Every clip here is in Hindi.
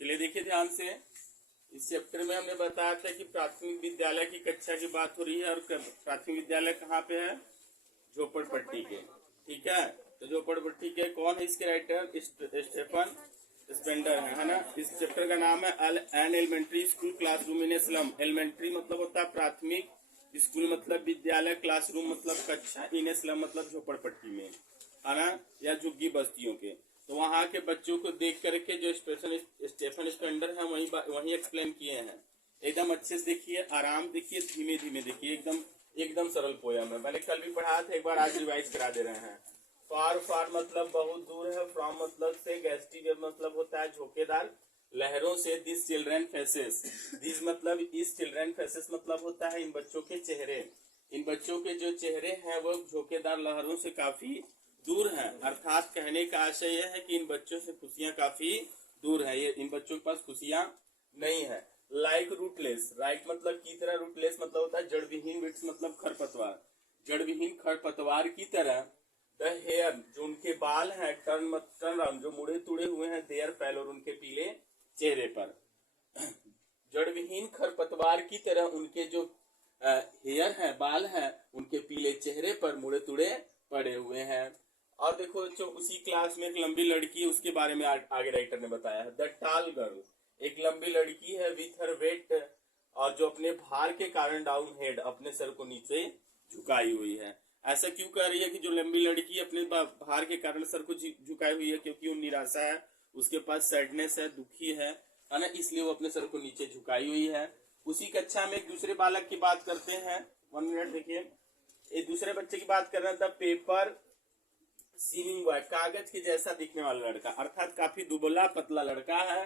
चलिए देखिए ध्यान से। इस चैप्टर में हमने बताया था कि प्राथमिक विद्यालय की कक्षा की बात हो रही है और प्राथमिक विद्यालय कहाँ पे है? झोपड़पट्टी के। ठीक है, तो झोपड़पट्टी के कौन है इसके राइटर? स्टेफन स्पेंडर है ना। इस चैप्टर का नाम है an elementary school classroom in a slum. Elementary मतलब होता है प्राथमिक, स्कूल मतलब विद्यालय, क्लासरूम मतलब कक्षा, इन ए स्लम मतलब झोपड़पट्टी में, है ना, या झुग्गी बस्तियों के। तो वहाँ के बच्चों को देख करके जो स्टेफन स्पेंडर है वही एक्सप्लेन किए हैं। एकदम अच्छे से देखिए, आराम देखिए, धीमे धीमे देखिए, एकदम सरल पोयम है। मैंने कल भी पढ़ाया था, एक बार आज रिवाइज करा दे रहे हैं। फार फार मतलब बहुत दूर है, फ्रॉम मतलब से, गैस्टी वेव मतलब होता है झोंकेदार लहरों से, दिस चिल्ड्रन फेसेस, दिस मतलब इस चिल्ड्रन फेसेस मतलब होता है इन बच्चों के चेहरे। इन बच्चों के जो चेहरे हैं वो झोंकेदार लहरों से काफी दूर हैं। अर्थात कहने का आशय यह है कि इन बच्चों से खुशियां काफी दूर है, ये इन बच्चों के पास खुशियां नहीं है। लाइक रूटलेस, राइट मतलब की तरह, रूटलेस मतलब होता है जड़ विहीन, विट्स मतलब खरपतवार, जड़ विहीन खरपतवार की तरह। द हेयर जो उनके बाल हैं, टर्न राउंड जो मुड़े तुड़े हुए हैं, देयर पैल और उनके पीले चेहरे पर। जड़ विहीन खरपतवार की तरह उनके जो हेयर है, बाल हैं, उनके पीले चेहरे पर मुड़े तुड़े पड़े हुए हैं। और देखो जो उसी क्लास में एक लंबी लड़की है, उसके बारे में आगे राइटर ने बताया है। द टाल गर्ल, एक लंबी लड़की है, विथ हर वेट, और जो अपने भार के कारण डाउन हेड, अपने सर को नीचे झुकाई हुई है। ऐसा क्यों कर रही है कि जो लंबी लड़की अपने भार के कारण सर को झुकाई हुई है? क्योंकि वो निराशा है, उसके पास सैडनेस है, दुखी है ना, इसलिए वो अपने सर को नीचे झुकाई हुई है। उसी कक्षा में एक दूसरे बालक की बात करते हैं। 1 मिनट देखिए, एक दूसरे बच्चे की बात कर रहा था। पेपर सीमिंग बॉय, कागज के जैसा दिखने वाला लड़का, अर्थात काफी दुबला पतला लड़का है।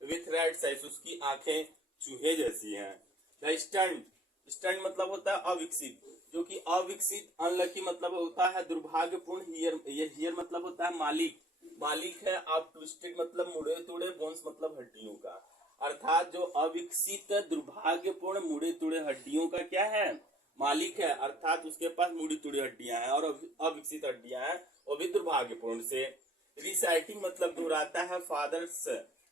विथ रेड साइज, उसकी आंखें चूहे जैसी हैं। द स्टंट, स्टंट मतलब होता है अविकसित, जो कि अविकसित, अनलकी मतलब होता है दुर्भाग्यपूर्ण। हियर मतलब होता है मालिक, मालिक है। आप ट्विस्टेड मतलब मुड़े तुड़े, बोन्स मतलब हड्डियों का, अर्थात जो अविकसित दुर्भाग्यपूर्ण मुड़े तुड़े हड्डियों का क्या है? मालिक है। अर्थात उसके पास मुड़ी तुड़ी हड्डियां हैं और अविकसित हड्डियां हैं, वो भी दुर्भाग्यपूर्ण से। रिसाइटिंग मतलब दोहराता है फादर्स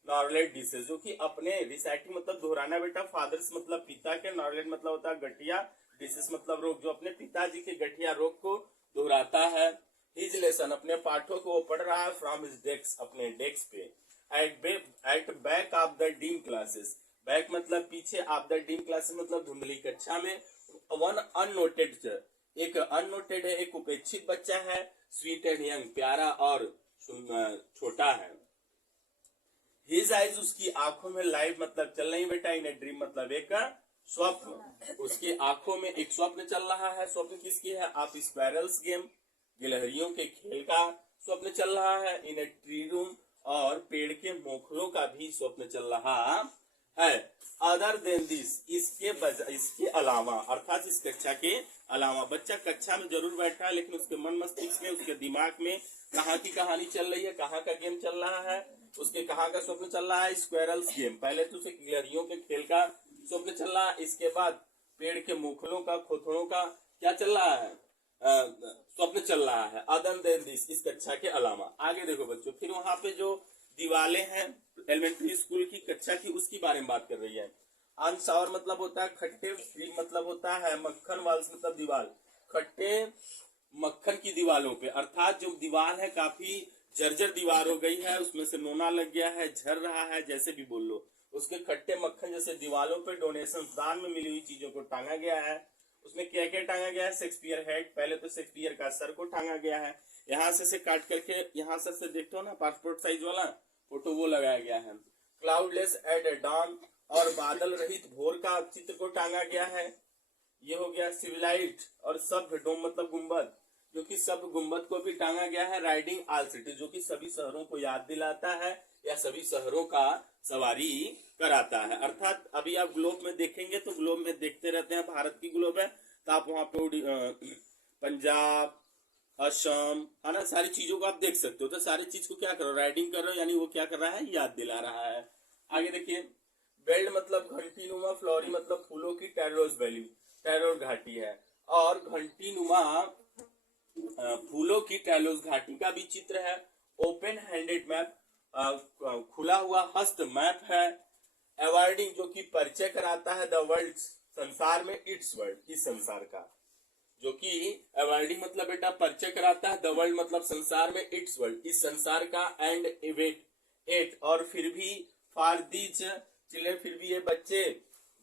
नॉर्लेट डिशेज, जो कि अपने, रिसाइटिंग मतलब दोहराना बेटा, फादर्स मतलब पिता के, नॉर्लेट मतलब होता है गठिया, डिशेज मतलब रोग, जो अपने पिताजी के गठिया रोग को दोहराता है। हिज लेसन, अपने पाठों को वो पढ़ रहा है, फ्रॉम हिज डेस्क, अपने डेस्क पे। At back of the dim classes, back मतलब पीछे, ऑफ द डीम क्लासेस मतलब धुंधली कक्षा में। वन अननोटेड, एक अननोटेड है, एक उपेक्षित बच्चा है। स्वीट एंड यंग, प्यारा और छोटा है। हिज आइज, उसकी आंखों में, लाइव मतलब चल रही बेटा, इन ए ड्रीम मतलब एक स्वप्न, उसकी आंखों में एक स्वप्न चल रहा है। स्वप्न किसकी है? आप स्क्वायरल्स गेम, गिलहरियों के खेल का स्वप्न चल रहा है। इन ए ट्री रूम, और पेड़ के मोखलों का भी स्वप्न चल रहा है। अदर देन दिस, इसके अलावा, अर्थात इस कक्षा के अलावा। बच्चा कक्षा में जरूर बैठा है, लेकिन उसके मन मस्तिष्क में, उसके दिमाग में कहाँ की कहानी चल रही है, कहाँ का गेम चल रहा है, उसके कहाँ का स्वप्न चल रहा है? Squirrels game. पहले तो उसे गिलहरियों के खेल का स्वप्न चल रहा है, इसके बाद पेड़ के मोखलों का, खोथड़ों का क्या चल रहा है? स्वप्न चल रहा है। अदर देन दिस, इस कक्षा के अलावा। आगे देखो बच्चों, फिर वहां पे जो दीवारें हैं एलिमेंट्री स्कूल की कक्षा की, उसकी बारे में बात कर रही है। अनसावर मतलब होता है खट्टे, फ्री मतलब होता है मक्खन, वाल्स मतलब दीवार, खट्टे मक्खन की दीवारों पे, अर्थात जो दीवार है काफी जर्जर दीवार हो गई है, उसमें से नोना लग गया है, झर रहा है, जैसे भी बोल लो, उसके खट्टे मक्खन जैसे दीवारों पे डोनेशन, दान में मिली हुई चीजों को टांगा गया है। उसमें क्या क्या टांगा गया है? शेक्सपियर हेड, पहले तो शेक्सपियर का सर को टांगा गया है। यहाँ से काट करके, यहाँ से देखते हो ना पासपोर्ट साइज वाला फोटो, वो लगाया गया है। क्लाउडलेस एट डॉन, और बादल रहित भोर का चित्र को टांगा गया है। ये हो गया सिविलाइट, और सब डोम मतलब गुम्बद, जो कि सब गुम्बद को भी टांगा गया है। राइडिंग ऑल सिटी, जो कि सभी शहरों को याद दिलाता है या सभी शहरों का सवारी कराता है। अर्थात अभी आप ग्लोब में देखेंगे तो ग्लोब में देखते रहते हैं, भारत की ग्लोब है, तो आप वहां पे पंजाब, असम, है ना, सारी चीजों को आप देख सकते हो। तो सारी चीज को क्या करो? राइडिंग कर रहे हो, यानी वो क्या कर रहा है? याद दिला रहा है। आगे देखिए, बेल्ट मतलब घंटी नुमा, फ्लोरी मतलब फूलों की, टेरोस वैली, टेरोर घाटी है, और घंटी नुमा फूलों की टैलोस घाटी का भी चित्र है। ओपन हैंडेड मैप, खुला हुआ हस्त मैप है। अवॉर्डिंग जो कि परिचय कराता है द वर्ल्ड संसार में, इट्स वर्ल्ड इस संसार का, जो कि अवॉर्डिंग मतलब बेटा परिचय कराता है, द वर्ल्ड मतलब संसार में, इट्स वर्ल्ड इस संसार का, एंड इवेट एट और फिर भी, फॉर दीज चिल्ड्रन फिर भी ये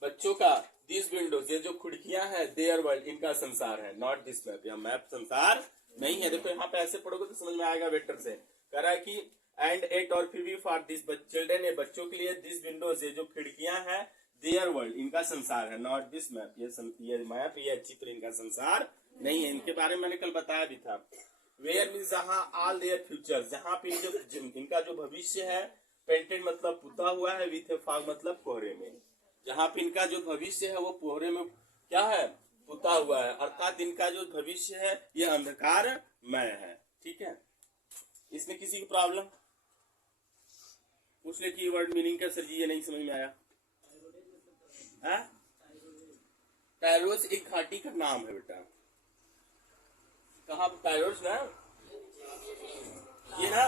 बच्चों का, दिस विंडोज ये जो खिड़कियां हैं, देयर वर्ल्ड इनका संसार है, नॉट दिस मैप यह मैप संसार नहीं है। देखो यहाँ पे ऐसे पढ़ोगे तो समझ में आएगा वेक्टर से। कह रहा है कि एंड एट और फिर भी, फॉर दिस चिल्ड्रन ये बच्चों के लिए, दिस विंडोज ये जो खिड़कियां हैं, देयर वर्ल्ड इनका संसार है, नॉट दिस मैप ये मैप ये चित्र इनका संसार नहीं है। इनके बारे में मैंने कल बताया भी था। वेयर मीन्स जहां, ऑल देयर फ्यूचर जहां पे इनका जो भविष्य है, पेंटेड मतलब पुता हुआ है, विथ ए फॉग मतलब कोहरे में, जहां पे इनका जो भविष्य है वो कोहरे में क्या है, पुता हुआ है, अर्थात इनका जो भविष्य है ये अंधकारमय है। ठीक है, इसमें किसी की प्रॉब्लम पूछ ले कि वर्ड मीनिंग का सर जी ये नहीं समझ में आया। टायरोस एक घाटी का नाम है बेटा, कहा टायरोस ना, ये ना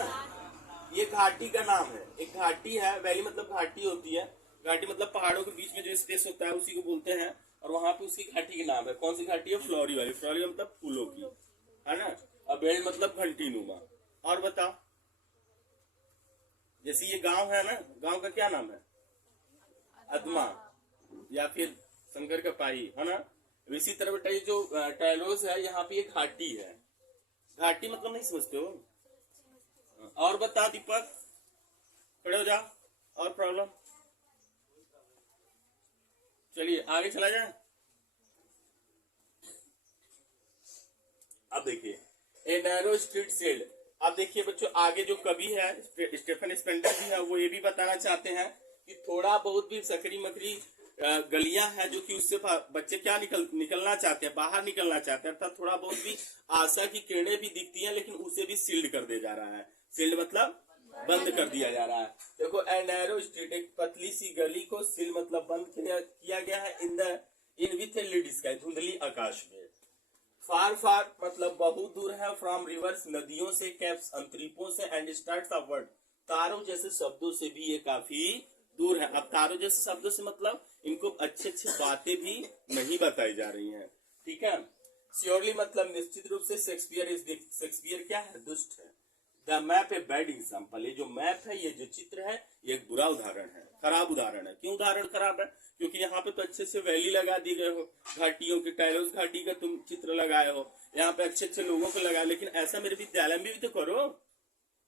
ये घाटी का नाम है, एक घाटी है, वैली मतलब घाटी होती है, घाटी मतलब पहाड़ों के बीच में जो स्पेस होता है उसी को बोलते हैं, और वहां पे उसकी घाटी के नाम है। कौन सी घाटी है, फ्लोरी वाली, फ्लोरी मतलब फूलों की, है ना, और बेल्ट मतलब घंटी नुमा। और बताओ, जैसे ये गांव है ना, गांव का क्या नाम है, अदमा या फिर शंकर का पाई, है ना। इसी तरह बेटा ये जो टायलोस है यहाँ पे ये घाटी है, घाटी मतलब नहीं समझते हो। और बता दीपक, खड़े हो जाओ, और प्रॉब्लम, चलिए आगे चला जाए। अब देखिए ए नैरो स्ट्रीट सेल्ड, अब देखिए बच्चों आगे जो कवि है स्टेफन स्पेंडर भी है, वो ये भी बताना चाहते हैं कि थोड़ा बहुत भी सकरी मकरी गलियां हैं जो कि उससे बच्चे क्या निकलना चाहते हैं, बाहर निकलना चाहते हैं, अर्थात थोड़ा बहुत भी आशा की किरणें भी दिखती हैं, लेकिन उसे भी सील्ड कर दिया जा रहा है। सील्ड मतलब बंद कर दिया जा रहा है। देखो ए नैरो स्ट्रीट एक पतली सी गली को सील मतलब बंद किया गया है, in with a lead sky धुंधली आकाश में। फार फार मतलब बहुत दूर है, फ्रॉम रिवर्स नदियों से, कैप्स अंतरीपों से, एंड स्टार्ट्स ऑफ वर्ड तारों जैसे शब्दों से भी ये काफी दूर है। अब तारों जैसे शब्दों से मतलब इनको अच्छी अच्छी बातें भी नहीं बताई जा रही हैं। ठीक है, श्योरली मतलब निश्चित रूप से, शेक्सपियर क्या है, दुष्ट है। The map a bad example, ये जो मैप है, ये जो चित्र है, ये एक बुरा उदाहरण है, खराब उदाहरण है। क्यों उदाहरण खराब है, क्योंकि यहाँ पे तो अच्छे से वैली लगा दी गए हो, घाटियों की, टायलोस घाटी का तुम चित्र लगाए हो, यहाँ पे अच्छे अच्छे लोगों को लगाए, लेकिन ऐसा मेरे विद्यालय में भी तो करो,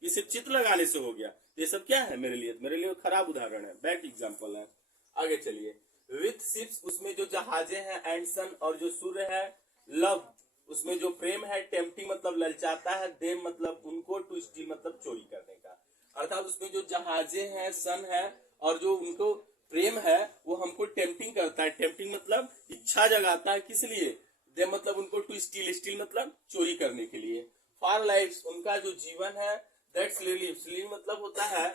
ये सिर्फ चित्र लगाने से हो गया। ये सब क्या है मेरे लिए खराब उदाहरण है, बैड एग्जाम्पल है। आगे चलिए, विथ शिप्स उसमें जो जहाजे हैं, एंड सन और जो सूर्य है, लव उसमें जो प्रेम है, टेम्पटिंग मतलब ललचाता है, देम मतलब उनको, टू स्टील मतलब चोरी करने का, अर्थात उसमें जो जहाजे हैं, सन है और जो उनको प्रेम है वो हमको टेम्पटिंग करता है। टेम्पटिंग मतलब इच्छा जगाता है, किस लिए, देम मतलब उनको, टू स्टील, स्टील मतलब चोरी करने के लिए। फॉर लाइफ उनका जो जीवन है, दैट स्लेली मतलब होता है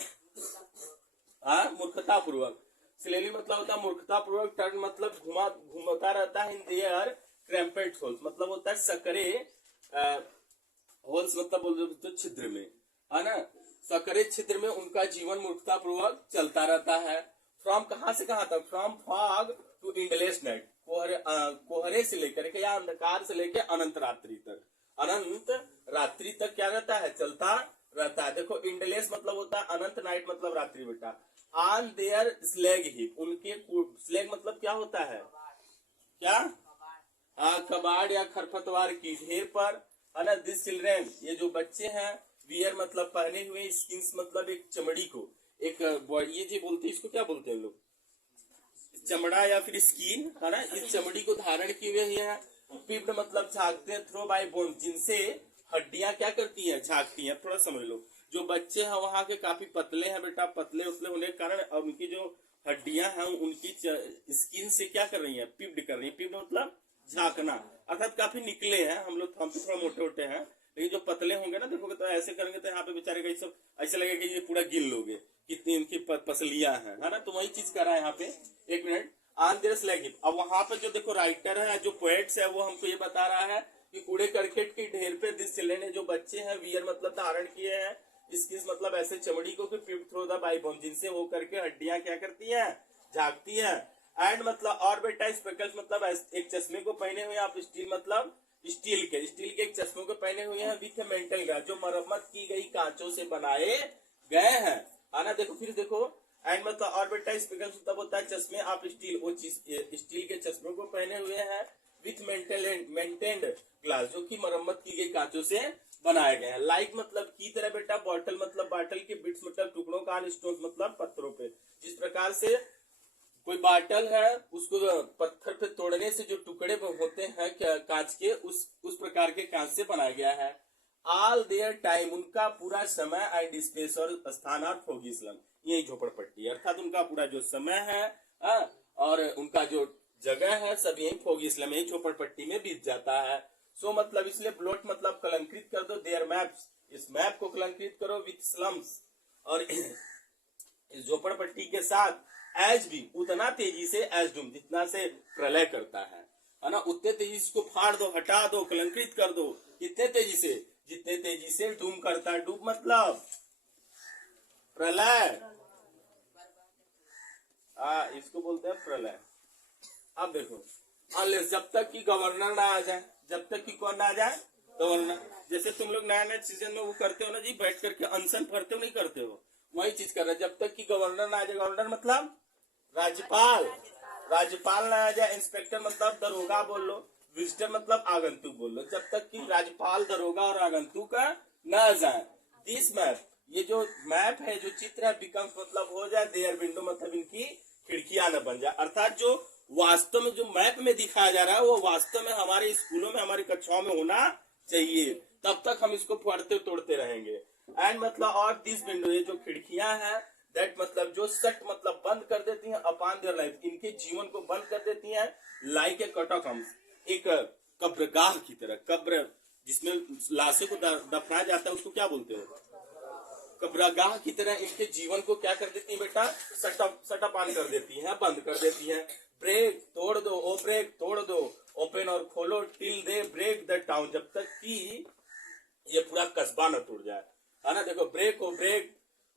मूर्खता पूर्वक, स्लेली मतलब होता है मूर्खता पूर्वक, टर्न मतलब घुमाता रहता है, इन देयर क्रैम्पेड होल्स मतलब होता है सकरे, होल्स मतलब बोलते छिद्र में, है ना, सकरे छिद्र में उनका जीवन मूर्खता पूर्वक चलता रहता है। फ्रॉम कहां से कहां तक, from fog to endless night, कोहरे से लेकर के या अंधकार से लेकर अनंत रात्रि तक, अनंत रात्रि तक क्या रहता है, चलता रहता है। देखो इंडलेस मतलब होता है अनंत, नाइट मतलब रात्रि बेटा। ऑन देयर स्लैग हिप, उनके स्लैग मतलब क्या होता है, क्या, कबाड़ या खरपतवार की ढेर पर, है ना। दिस चिल्ड्रेन ये जो बच्चे हैं, वियर मतलब पहने हुए, स्किन्स मतलब एक चमड़ी को, एक ये जो बोलते हैं इसको क्या बोलते हैं लोग, चमड़ा या फिर स्किन, है ना, इस चमड़ी को धारण किए हुए हैं। पिप्ड मतलब झांकते हैं, थ्रो बाय बोन जिनसे हड्डियां क्या करती हैं, झांकती हैं। थोड़ा समझ लो, जो बच्चे हैं वहां के काफी पतले हैं बेटा, पतले उतले होने के कारण और उनकी जो हड्डियां हैं उनकी स्किन से क्या कर रही हैं, पिप्ड कर रही हैं। पिप्ड मतलब झांकना, अर्थात काफी निकले हैं। हम तो थोड़ा मोटे मोटे हैं, लेकिन जो पतले होंगे ना, देखोगे तो ऐसे करेंगे तो यहाँ पे बेचारे का सब ऐसे लगेगा कि ये पूरा गिन लोगे कितनी इनकी पसलियां हैं, है ना। तो वही चीज कर रहा है यहाँ पे। एक minute, on their slag hip, अब वहां पे जो देखो राइटर है, जो पोएट्स है, वो हमको ये बता रहा है कि कूड़े करकट की ढेर पे दिस चिल्ड्रन, जो बच्चे हैं, वियर मतलब धारण किए हैं, स्किन्स मतलब ऐसे चमड़ी को पिप थ्रू द बाइबोन, जिनसे वो करके हड्डियां क्या करती हैं, झागती हैं। एंड मतलब और बेटा स्पेकल्स मतलब एक चश्मे को पहने हुए आप, स्टील मतलब स्टील के एक चश्मे को पहने हुए हैं विथ मेंटल ग्लास, जो मरम्मत की गई कांचों से बनाए गए हैं, है ना। देखो फिर देखो, एंड मतलब और बेटा स्पेकल्स मतलब होता है चश्मे आप स्टील, वो स्टील के चश्मे को पहने हुए हैं विथ मेंटेन्ड ग्लास, जो कि मरम्मत की गई कांचों से बनाए गए हैं। लाइक मतलब की तरह बेटा, बॉटल मतलब बाटल के बिट्स मतलब टुकड़ों का, स्टोन मतलब पत्थरों पे। जिस प्रकार से कोई बाटल है उसको पत्थर पे तोड़ने से जो टुकड़े होते हैं कांच के, उस प्रकार के कांच से बनाया गया है। ऑल देयर टाइम, उनका पूरा समय, एंड स्पेस और स्थान और फोगी स्लम, यही झोपड़पट्टी, अर्थात उनका पूरा जो समय है और उनका जो जगह है सब यही फोगी स्लम, यही झोपड़पट्टी में बीत जाता है। सो मतलब इसलिए ब्लॉट मतलब कलंकृत कर दो देयर मैप्स, इस मैप को कलंकृत करो विथ स्लम्स, और इस झोपड़पट्टी के साथ एज भी उतना तेजी से एज डूम, जितना से प्रलय करता है ना, उतने तेजी इसको फाड़ दो, हटा दो, कलंकृत कर दो, कितने तेजी से, जितने तेजी से डूम करता है। डूब मतलब प्रलय, इसको बोलते हैं प्रलय। अब देखो, अनलेस जब तक कि गवर्नर ना आ जाए, जब तक कि कौन ना आ जाए, गवर्नर। जैसे तुम लोग नया नया सीजन में वो करते हो ना जी, बैठ करके अनशन भरते हो, नहीं करते हो, वही चीज कर रहे हैं। जब तक कि गवर्नर ना आ जाए, गवर्नर मतलब राज्यपाल, राज्यपाल ना आ जाए। इंस्पेक्टर मतलब दरोगा बोल लो, विजिटर मतलब आगंतुक बोल लो। जब तक कि राज्यपाल, दरोगा और आगंतुक ना आ जाए, दिस मैप, ये जो मैप है, जो चित्र है, बिकम्स मतलब हो जाए देयर विंडो, मतलब इनकी खिड़कियां न बन जाए। अर्थात जो वास्तव में जो मैप में दिखाया जा रहा है वो वास्तव में हमारे स्कूलों में, हमारी कक्षाओं में होना चाहिए, तब तक हम इसको पढ़ते तोड़ते रहेंगे। एंड मतलब और दिस विंडो, ये जो खिड़कियां हैं, दैट मतलब जो सट मतलब बंद कर देती हैं अपॉन देयर लाइफ, इनके जीवन को बंद कर देती हैं, लाइक ए कटोकम्स, एक कब्रगाह की तरह। कब्र जिसमें लाशों को दफनाया जाता है उसको क्या बोलते हो, कब्रगाह की तरह इनके जीवन को क्या कर देती है बेटा, सटअपान कर देती है, बंद कर देती है। ब्रेक तोड़ दो, ओ ब्रेक तोड़ दो, ओपन और खोलो, till they break the town, जब तक कि ये पूरा कस्बा न टूट जाए, है ना। देखो, ब्रेक हो ब्रेक,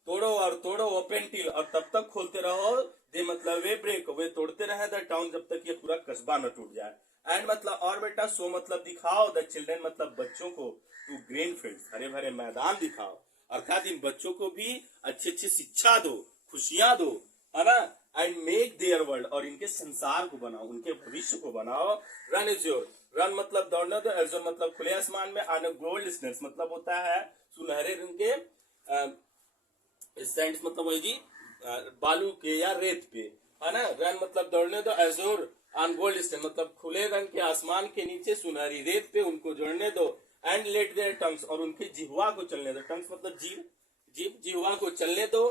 तोड़ो और तोड़ो, ओपन टिल, और तब तक खोलते रहो, दे मतलब वे ब्रेक, वे तोड़ते रहे द टाउन, जब तक ये पूरा कस्बा न टूट जाए। एंड मतलब और बेटा, सो मतलब दिखाओ, द चिल्ड्रन मतलब बच्चों को, टू ग्रीन फील्ड्स, हरे भरे मैदान दिखाओ, अर्थात इन बच्चों को भी अच्छी अच्छी शिक्षा दो, खुशियां दो, है ना। एंड मेक देयर वर्ल्ड, और इनके संसार को बनाओ, उनके भविष्य को बनाओ। रन इज योर, रन मतलब दौड़ना, तो एजोर मतलब खुले आसमान में, आने गोल्ड स्नेक्स मतलब होता है सुनहरे रंग के, सैंड्स मतलब वही जी बालू के या रेत पे, है ना। रन मतलब दौड़ने दो, एजोर ऑन गोल्ड स्टैंड मतलब खुले रंग के आसमान के नीचे सुनहरी रेत पे उनको जोड़ने दो। एंड लेट देयर टंग्स, और उनकी जिह्वा को चलने दो, टंग्स मतलब जीव, जिह्वा को चलने दो,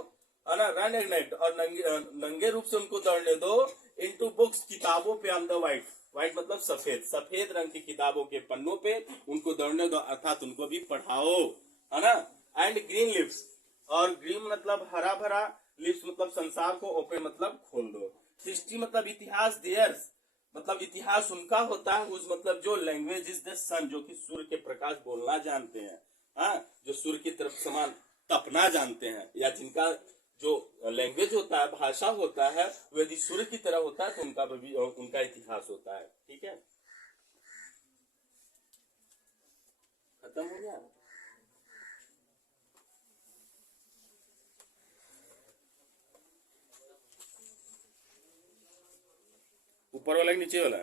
है ना। रन एग्नाइट, और नंगे रूप से उनको दौड़ने दो, इनटू बुक्स, किताबों पे, ऑन द व्हाइट, व्हाइट मतलब सफेद, सफेद रंग की किताबों के पन्नों पे उनको दौड़ने दो, अर्थात उनको भी पढ़ाओ, है ना। एंड ग्रीन लिप्स, और ग्रीन मतलब हरा भरा, लिप्स मतलब संसार को, ओपन मतलब खोल दो। हिस्ट्री मतलब इतिहास, देयर्स मतलब इतिहास उनका होता है, उस मतलब जो लैंग्वेज इज द सन, जो कि सूर्य के प्रकाश बोलना जानते हैं, हाँ, जो सूर्य की तरफ समान तपना जानते हैं, या जिनका जो लैंग्वेज होता है, भाषा होता है, वो यदि सूर्य की तरह होता है तो उनका इतिहास होता है। ठीक है, खत्म हो गया। ऊपर वाला कि नीचे वाला?